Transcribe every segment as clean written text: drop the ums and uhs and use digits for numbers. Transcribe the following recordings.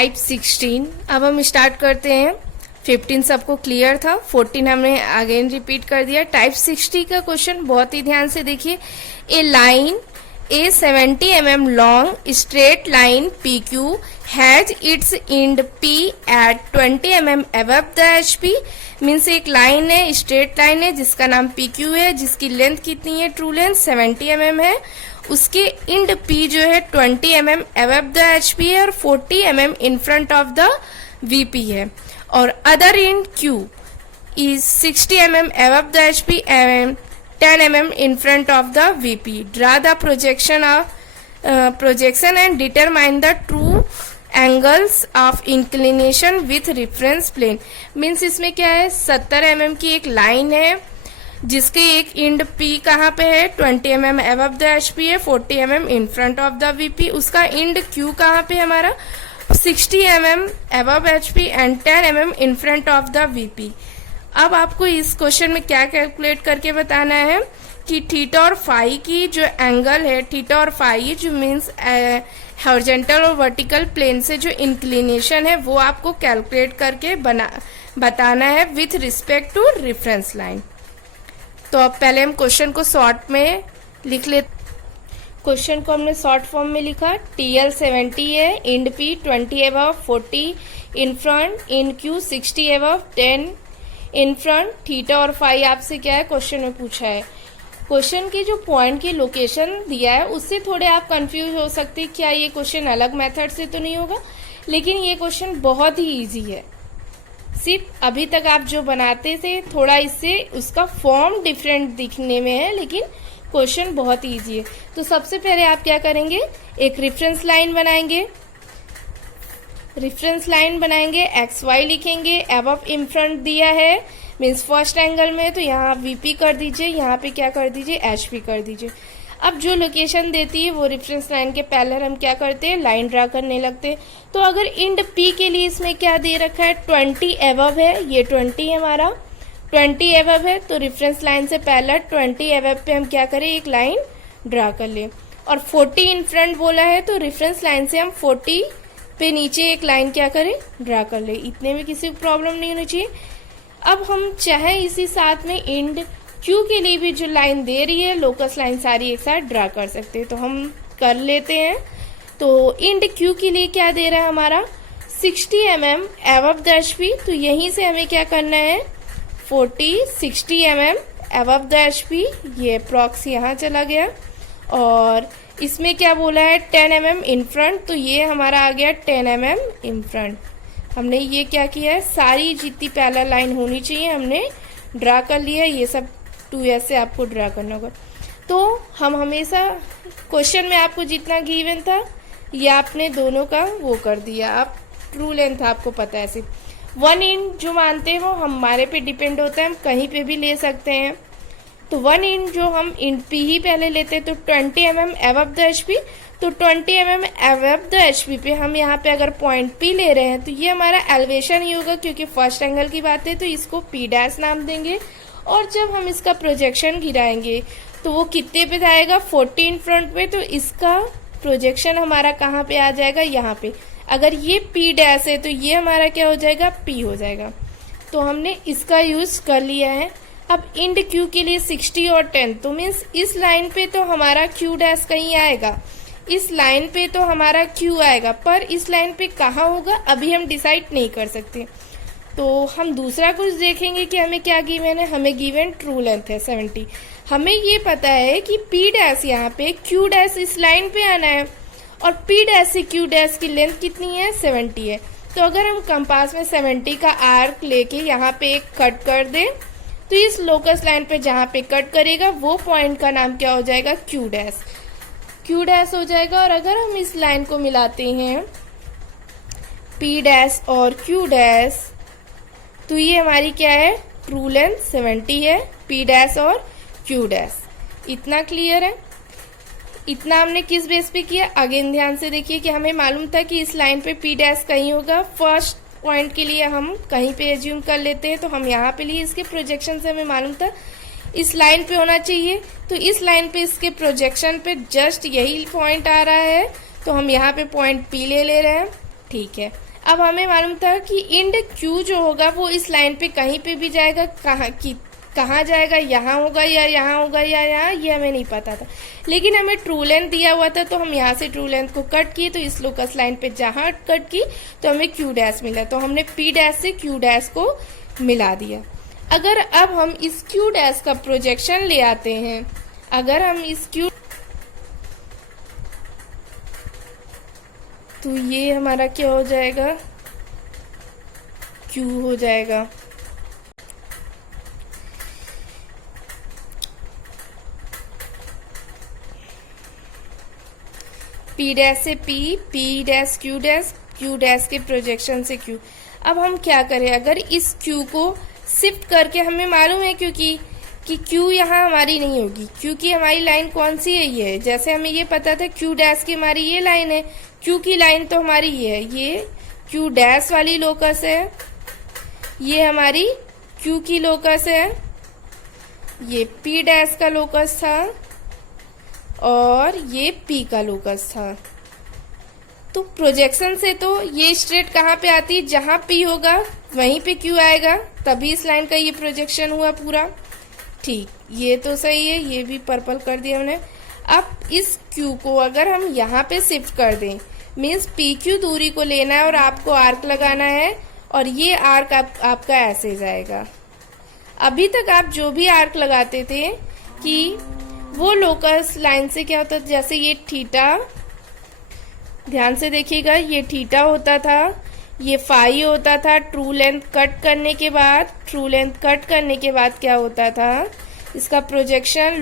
Type 16। अब हम start करते हैं। 15 सबको क्लियर था, 14 हमने अगेन रिपीट कर दिया। टाइप 60 का क्वेश्चन बहुत ही ध्यान से देखिए। A line a 70 mm long straight line PQ has its end P at 20 mm above the HP। Means एक लाइन है, स्ट्रेट लाइन है जिसका नाम PQ है, जिसकी लेंथ कितनी है, ट्रू लेंथ 70 mm है। उसके इंड P जो है 20 mm अबव द HP है और 40 mm in front of the VP है। और other end Q is 60 mm above the HP and 10 mm in front of the VP. Draw the projection and determine the true angles of inclination with reference plane. Means इसमें क्या है, 70 mm की एक line है जिसके एक end P कहाँ पे है, 20 mm above the HP है, 40 mm in front of the VP। उसका इंड Q कहाँ पे हमारा 60 mm above HP and 10 mm in front of the VP। अब आपको इस क्वेश्चन में क्या कैलकुलेट करके बताना है कि थीटा और फाई की जो एंगल है, थीटा और फाई जो मीन्स हॉरिजॉन्टल और वर्टिकल प्लेन से जो इंक्लिनेशन है वो आपको कैलकुलेट करके बताना है with respect to reference line. तो अब पहले हम क्वेश्चन को शॉर्ट में लिख लेते। क्वेश्चन को हमने शॉर्ट फॉर्म में लिखा। TL 70 है, and P 20 above 40 in front, in Q 60 above 10 in front. Theta और फाई आपसे क्या है क्वेश्चन में पूछा है। क्वेश्चन की जो पॉइंट की लोकेशन दिया है उससे थोड़े आप कंफ्यूज हो सकते हैं, क्या ये क्वेश्चन अलग मेथड से तो नहीं होगा, लेकिन ये क्वेश्चन बहुत ही इजी है। सिर्फ अभी तक आप जो बनाते थे थोड़ा इससे उसका फॉर्म डिफरेंट दिखने में है, लेकिन क्वेश्चन बहुत इजी है। तो सबसे पहले आप क्या करेंगे, एक रेफरेंस लाइन बनाएंगे। रेफरेंस लाइन बनाएंगे, XY लिखेंगे, अबव इन फ्रंट दिया है मीन्स फर्स्ट एंगल में, तो यहाँ VP कर दीजिए, यहाँ पे क्या कर दीजिए HP कर दीजिए। अब जो लोकेशन देती है वो रेफरेंस लाइन के पैरेलल हम क्या करते हैं, लाइन ड्रा करने लगते हैं। तो अगर इंड P के लिए इसमें क्या दे रखा है, 20 अबव है, ये 20 है हमारा, 20 अबव है, तो रेफरेंस लाइन से पैरेलल 20 अबव पे हम क्या करें, एक लाइन ड्रा कर ले। और 40 इन फ्रंट बोला है तो रेफरेंस लाइन से हम 40 पे नीचे एक लाइन क्या करें, ड्रा कर ले। इतने में किसी को प्रॉब्लम नहीं होनी चाहिए। अब हम चाहे इसी साथ में इंड Q के लिए भी जो लाइन दे रही है, लोकस लाइन सारी एक साथ ड्रा कर सकते हैं, तो हम कर लेते हैं। तो इंड Q के लिए क्या दे रहा है हमारा 60 mm अबव द HP, तो यहीं से हमें क्या करना है 60 mm अबव द HP, ये अप्रॉक्स यहाँ चला गया। और इसमें क्या बोला है 10 mm इन फ्रंट, तो ये हमारा आ गया 10 mm इन फ्रंट। हमने ये क्या किया है, सारी जितनी पैरेलल लाइन होनी चाहिए हमने ड्रा कर लिया। ये सब 2S से आपको ड्रा करना होगा। तो हम हमेशा क्वेश्चन में आपको जितना गिवन था ये आपने दोनों का वो कर दिया। आप ट्रू लेंथ आपको पता है, सिर्फ 1 इंच जो मानते हैं वो हमारे पे डिपेंड होता है, हम कहीं पे भी ले सकते हैं। तो 1 इंच जो हम इंड P ही पहले लेते हैं, तो 20 mm अबव द HP, तो 20 mm अबव द HP पे हम यहाँ पे अगर पॉइंट P ले रहे हैं तो ये हमारा एलिवेशन ही होगा, क्योंकि फर्स्ट एंगल की बात है तो इसको P डैश नाम देंगे। और जब हम इसका प्रोजेक्शन गिराएंगे तो वो कितने पे आएगा, 14 फ्रंट पे, तो इसका प्रोजेक्शन हमारा कहाँ पे आ जाएगा, यहाँ पे। अगर ये P डैश है तो ये हमारा क्या हो जाएगा, P हो जाएगा। तो हमने इसका यूज कर लिया है। अब इंड Q के लिए 60 और 10, तो मीन्स इस लाइन पे तो हमारा Q डैश कहीं आएगा, इस लाइन पे तो हमारा Q आएगा, पर इस लाइन पे कहाँ होगा अभी हम डिसाइड नहीं कर सकते। तो हम दूसरा कुछ देखेंगे कि हमें क्या गिवन है। हमें गिवन ट्रू लेंथ है 70। हमें ये पता है कि P डैश यहाँ पे, Q डैश इस लाइन पे आना है, और P डैश से Q डैश की लेंथ कितनी है, 70 है। तो अगर हम कंपास में 70 का आर्क लेके यहाँ पे एक कट कर दें, तो इस लोकस लाइन पे जहाँ पे कट करेगा वो पॉइंट का नाम क्या हो जाएगा, Q डैश। Q डैश हो जाएगा। और अगर हम इस लाइन को मिलाते हैं P डैश और Q डैश, तो ये हमारी क्या है, ट्रू लेंथ 70 है, P डैश और Q डैश। इतना क्लियर है। इतना हमने किस बेस पे किया, अगेन ध्यान से देखिए कि हमें मालूम था कि इस लाइन पे P डैश कहीं होगा, फर्स्ट पॉइंट के लिए हम कहीं पे एज्यूम कर लेते हैं, तो हम यहाँ पे लिए। इसके प्रोजेक्शन से हमें मालूम था इस लाइन पे होना चाहिए, तो इस लाइन पे इसके प्रोजेक्शन पे जस्ट यही पॉइंट आ रहा है, तो हम यहाँ पे पॉइंट P ले रहे हैं। ठीक है, अब हमें मालूम था कि इंड क्यू जो होगा वो इस लाइन पे कहीं पे भी जाएगा, कहाँ जाएगा, यहाँ होगा या यहाँ होगा या यहाँ, ये हमें नहीं पता था। लेकिन हमें ट्रू लेंथ दिया हुआ था तो हम यहाँ से ट्रू लेंथ को कट किए, तो इस लोकस लाइन पे जहाँ कट की तो हमें क्यू डैश मिला, तो हमने पी डैश से क्यू डैश को मिला दिया। अगर अब हम इस क्यू डैश का प्रोजेक्शन ले आते हैं, अगर हम इस क्यू, तो ये हमारा क्या हो जाएगा, क्यू हो जाएगा। पी डैश से P, P dash Q dash, Q dash के प्रोजेक्शन से क्यू। अब हम क्या करें, अगर इस क्यू को शिफ्ट करके, हमें मालूम है क्योंकि कि क्यू यहाँ हमारी नहीं होगी, क्योंकि हमारी लाइन कौन सी है, ये है। जैसे हमें ये पता था क्यू डैश की हमारी ये लाइन है, क्यू की लाइन तो हमारी ये है, ये क्यू डैश वाली लोकस है, ये हमारी क्यू की लोकस है, ये पी डैश का लोकस था और ये पी का लोकस था। तो प्रोजेक्शन से तो ये स्ट्रेट कहाँ पे आती है, जहां पी होगा वहीं पे क्यू आएगा, तभी इस लाइन का ये प्रोजेक्शन हुआ पूरा। ठीक, ये तो सही है, ये भी पर्पल कर दिया हमने। अब इस क्यू को अगर हम यहाँ पे शिफ्ट कर दें, मीन्स पी क्यू दूरी को लेना है और आपको आर्क लगाना है, और ये आर्क आपका ऐसे जाएगा। अभी तक आप जो भी आर्क लगाते थे कि वो लोकस लाइन से क्या होता था, जैसे ये थीटा, ध्यान से देखिएगा, ये थीटा होता था, ये फाई होता था। ट्रू लेंथ कट करने के बाद, ट्रू लेंथ कट करने के बाद क्या होता था, इसका प्रोजेक्शन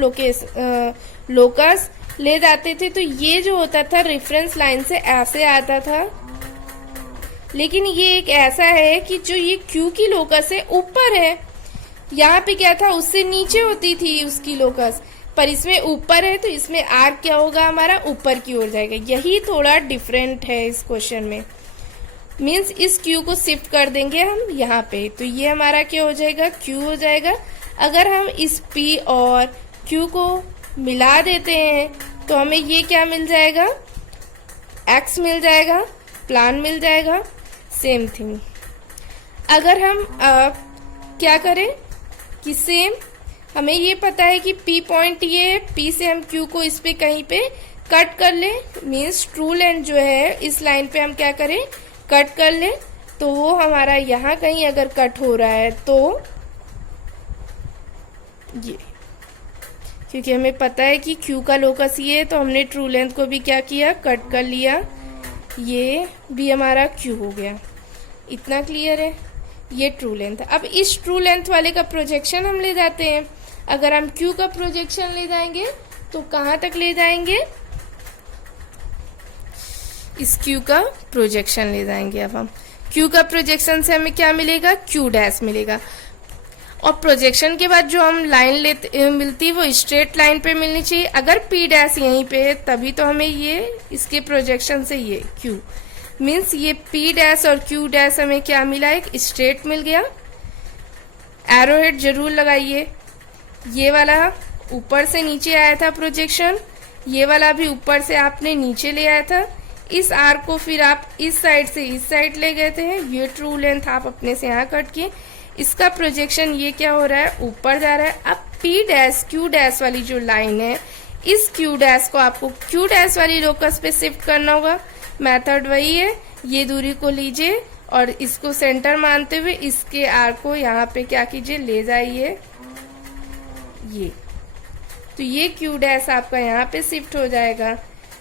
लोकस ले जाते थे, तो ये जो होता था रेफरेंस लाइन से ऐसे आता था। लेकिन ये एक ऐसा है कि जो ये क्यू की लोकस है ऊपर है, यहाँ पे क्या था, उससे नीचे होती थी उसकी लोकस, पर इसमें ऊपर है, तो इसमें आर्क क्या होगा हमारा, ऊपर की ओर जाएगा। यही थोड़ा डिफरेंट है इस क्वेश्चन में। मीन्स इस क्यू को शिफ्ट कर देंगे हम यहाँ पे, तो ये हमारा क्या हो जाएगा, क्यू हो जाएगा। अगर हम इस पी और क्यू को मिला देते हैं तो हमें ये क्या मिल जाएगा, एक्स मिल जाएगा, प्लान मिल जाएगा। सेम थिंग अगर हम क्या करें कि सेम, हमें ये पता है कि P पॉइंट ये है, P से हम Q को इस पे कहीं पे कट कर ले, मीन्स ट्रू लेंथ जो है इस लाइन पे हम क्या करें, कट कर ले, तो वो हमारा यहाँ कहीं अगर कट हो रहा है तो ये, क्योंकि हमें पता है कि Q का लोकस ये है, तो हमने ट्रू लेंथ को भी क्या किया, कट कर लिया, ये भी हमारा Q हो गया। इतना क्लियर है, ये ट्रू लेंथ। अब इस ट्रू लेंथ वाले का प्रोजेक्शन हम ले जाते हैं। अगर हम Q का प्रोजेक्शन ले जाएंगे तो कहाँ तक ले जाएंगे, इस Q का प्रोजेक्शन ले जाएंगे। अब हम Q का प्रोजेक्शन से हमें क्या मिलेगा, Q डैश मिलेगा। और प्रोजेक्शन के बाद जो हम लाइन मिलती वो स्ट्रेट लाइन पे मिलनी चाहिए। अगर P डैश यहीं पे है तभी तो हमें ये इसके प्रोजेक्शन से ये Q, मीन्स ये P डैश और Q डैश हमें क्या मिला, एक स्ट्रेट मिल गया। एरो हेड जरूर लगाइए। ये वाला ऊपर से नीचे आया था प्रोजेक्शन, ये वाला भी ऊपर से आपने नीचे ले आया था। इस आर्क को फिर आप इस साइड से इस साइड ले गए थे, ये ट्रू लेंथ आप अपने से यहाँ कट किए। इसका प्रोजेक्शन ये क्या हो रहा है, ऊपर जा रहा है। अब P डैश Q डैश वाली जो लाइन है, इस Q डैश को आपको Q डैश वाली लोकस पे शिफ्ट करना होगा। मेथड वही है, ये दूरी को लीजिए और इसको सेंटर मानते हुए इसके आर्क को यहाँ पे क्या कीजिए, ले जाइए ये, तो ये Q डैश आपका यहाँ पे शिफ्ट हो जाएगा।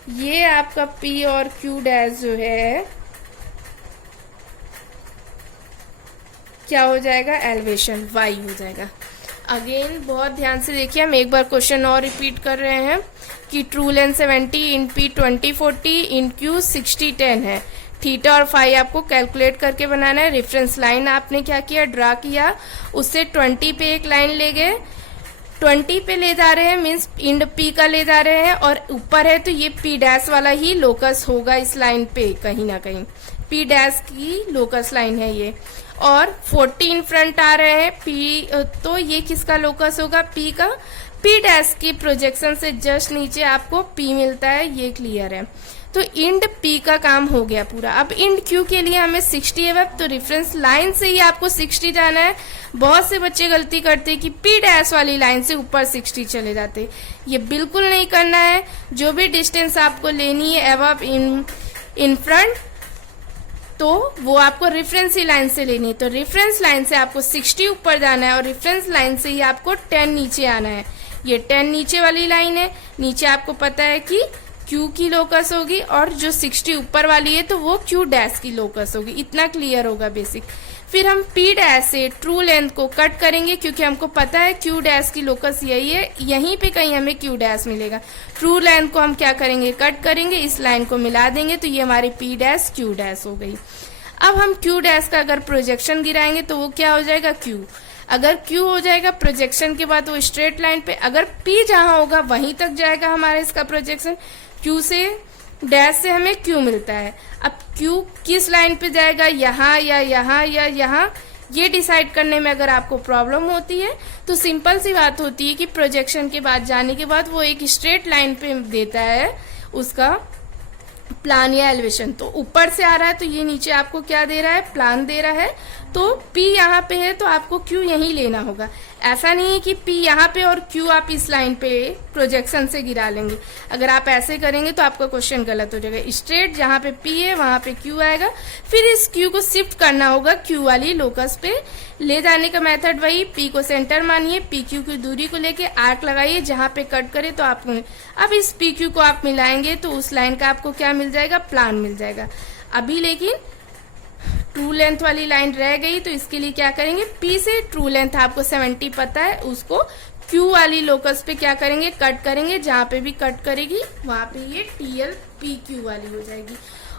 ये आपका P और Q डैश जो है क्या हो जाएगा, एलिवेशन Y हो जाएगा। अगेन बहुत ध्यान से देखिए, हम एक बार क्वेश्चन और रिपीट कर रहे हैं कि ट्रू लेंथ 70, इन P 20 40, इन Q 60 10 है। थीटा और फाई आपको कैलकुलेट करके बनाना है। रेफरेंस लाइन आपने क्या किया, ड्रा किया, उससे 20 पे एक लाइन ले गए, 20 पे ले जा रहे हैं, मीन्स इंड P का ले जा रहे हैं, और ऊपर है तो ये P डैश वाला ही लोकस होगा इस लाइन पे, कहीं ना कहीं P डैश की लोकस लाइन है ये। और 40 फ्रंट आ रहे हैं P, तो ये किसका लोकस होगा, P का। P डैश की प्रोजेक्शन से जस्ट नीचे आपको P मिलता है, ये क्लियर है। तो इंड P का काम हो गया पूरा। अब इंड Q के लिए हमें 60 है, तो रेफरेंस लाइन से ही आपको 60 जाना है। बहुत से बच्चे गलती करते हैं कि P डैश वाली लाइन से ऊपर 60 चले जाते हैं, ये बिल्कुल नहीं करना है। जो भी डिस्टेंस आपको लेनी है अबव इन फ्रंट, तो वो आपको रेफरेंस ही लाइन से लेनी है। तो रेफरेंस लाइन से आपको 60 ऊपर जाना है और रेफरेंस लाइन से ही आपको 10 नीचे आना है। ये 10 नीचे वाली लाइन है, नीचे आपको पता है कि Q की लोकस होगी और जो 60 ऊपर वाली है तो वो Q डैश की लोकस होगी। इतना क्लियर होगा बेसिक। फिर हम P डैश से ट्रू लेंथ को कट करेंगे, क्योंकि हमको पता है Q डैश की लोकस यही है, यहीं पे कहीं हमें Q डैश मिलेगा। ट्रू लेंथ को हम क्या करेंगे, कट करेंगे, इस लाइन को मिला देंगे, तो ये हमारी P डैश Q डैश हो गई। अब हम Q डैश का अगर प्रोजेक्शन गिराएंगे तो वो क्या हो जाएगा, Q। अगर Q हो जाएगा प्रोजेक्शन के बाद वो स्ट्रेट लाइन पे, अगर P जहां होगा वहीं तक जाएगा हमारा इसका प्रोजेक्शन। Q से डैश से हमें Q मिलता है। अब Q किस लाइन पे जाएगा, यहाँ या यहाँ या यहाँ, ये डिसाइड करने में अगर आपको प्रॉब्लम होती है तो सिंपल सी बात होती है कि प्रोजेक्शन के बाद जाने के बाद वो एक स्ट्रेट लाइन पे देता है उसका प्लान या एलिवेशन। तो ऊपर से आ रहा है तो ये नीचे आपको क्या दे रहा है, प्लान दे रहा है। तो P यहाँ पे है तो आपको Q यहीं लेना होगा। ऐसा नहीं है कि P यहाँ पे और Q आप इस लाइन पे प्रोजेक्शन से गिरा लेंगे। अगर आप ऐसे करेंगे तो आपका क्वेश्चन गलत हो जाएगा। स्ट्रेट जहाँ पे P है वहां पे Q आएगा, फिर इस Q को शिफ्ट करना होगा Q वाली लोकस पे। ले जाने का मेथड वही, P को सेंटर मानिए, PQ की दूरी को लेके आर्क लगाइए, जहाँ पे कट करे तो आप अब इस PQ को आप मिलाएंगे तो उस लाइन का आपको क्या मिल जाएगा, प्लान मिल जाएगा। अभी लेकिन ट्रू लेंथ वाली लाइन रह गई, तो इसके लिए क्या करेंगे, P से ट्रू लेंथ आपको 70 पता है, उसको Q वाली लोकस पे क्या करेंगे, कट करेंगे, जहाँ पे भी कट करेगी वहां पे ये TL PQ वाली हो जाएगी।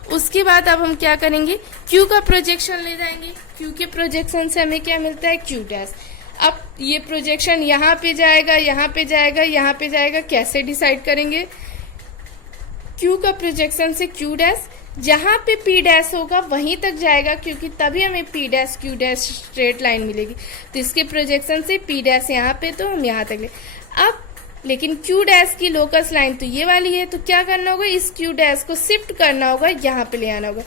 उसके बाद अब हम क्या करेंगे, Q का प्रोजेक्शन ले जाएंगे। Q के प्रोजेक्शन से हमें क्या मिलता है, Q डैश। अब ये प्रोजेक्शन यहाँ पे जाएगा, यहाँ पे जाएगा, यहाँ पे जाएगा, कैसे डिसाइड करेंगे, Q का प्रोजेक्शन से Q डैश, जहां पे P डैश होगा वहीं तक जाएगा, क्योंकि तभी हमें P dash Q dash straight line मिलेगी। तो इसके प्रोजेक्शन से P डैश यहाँ पे, तो हम यहाँ तक ले। अब लेकिन Q डैश की लोकस लाइन तो ये वाली है, तो क्या करना होगा, इस Q डैश को शिफ्ट करना होगा, यहाँ पे ले आना होगा।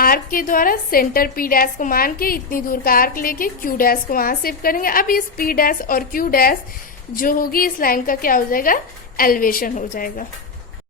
आर्क के द्वारा सेंटर P डैश को मान के इतनी दूर का आर्क लेके Q डैश को वहां शिफ्ट करेंगे। अब इस P डैश और Q डैश जो होगी इस लाइन का क्या हो जाएगा, एलिवेशन हो जाएगा।